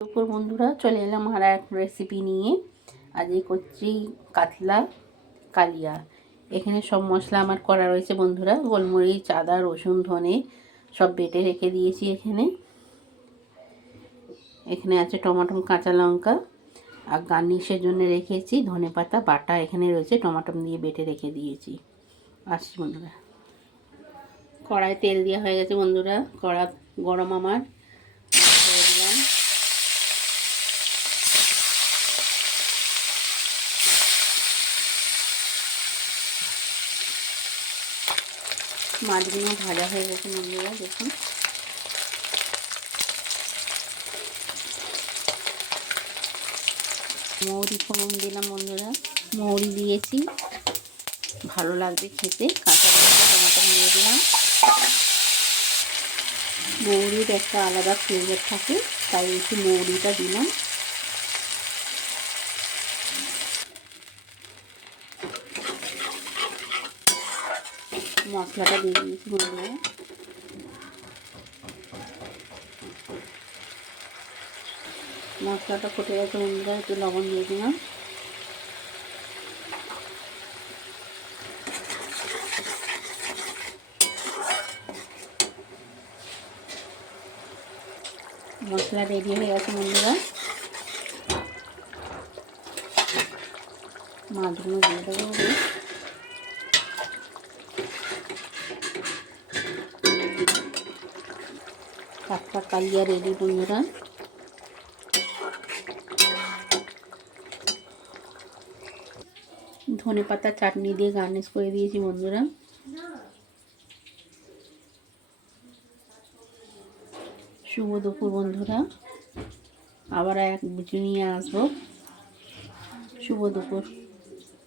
দুপুর বন্ধুরা, চলে এলাম আর এক রেসিপি নিয়ে। আজকে করছি কাতলা কালিয়া। এখানে সব মশলা আমার করা রয়েছে বন্ধুরা। গোলমরিচ, আদা, রসুন, ধনে সব বেটে রেখে দিয়েছি। এখানে আছে টমেটো, কাঁচা লঙ্কা, আর গার্নিশের জন্য রেখেছি ধনেপাতা বাটা। এখানে রয়েছে টমেটো দিয়ে বেটে রেখে দিয়েছি। আসছি বন্ধুরা। কড়াই তেল দেওয়া হয়ে গেছে বন্ধুরা। কড়া গরম আমার। মাছগুলো ভাজা হয়ে গেছে বন্ধুরা, দেখুন। মৌরি ফোড়ন দিলাম বন্ধুরা। মৌরি দিয়েছি, ভালো লাগবে খেতে। কাঁচা লঙ্কা, টমেটো দিয়ে দিলাম। মৌরির একটা আলাদা ফ্লেভার থাকে, তাই একটু মৌরিটা দিলাম। মশলাটা দিয়ে দিয়েছি বন্ধুরা। মশলাটা ফুটে গেছে বন্ধুরা, একটু লবণ দিয়ে দিলাম। মশলা রেডি হয়ে গেছে বন্ধুরা। মাছগুলো দিয়ে দেবো। কাতলা কালিয়া রেডি বন্ধুরা। ধনেপাতা চাটনি দিয়ে গার্নিশ করে দিয়েছি বন্ধুরা। শুভ দুপুর বন্ধুরা, আবার এক ভিডিও নিয়ে আসবো। শুভ দুপুর।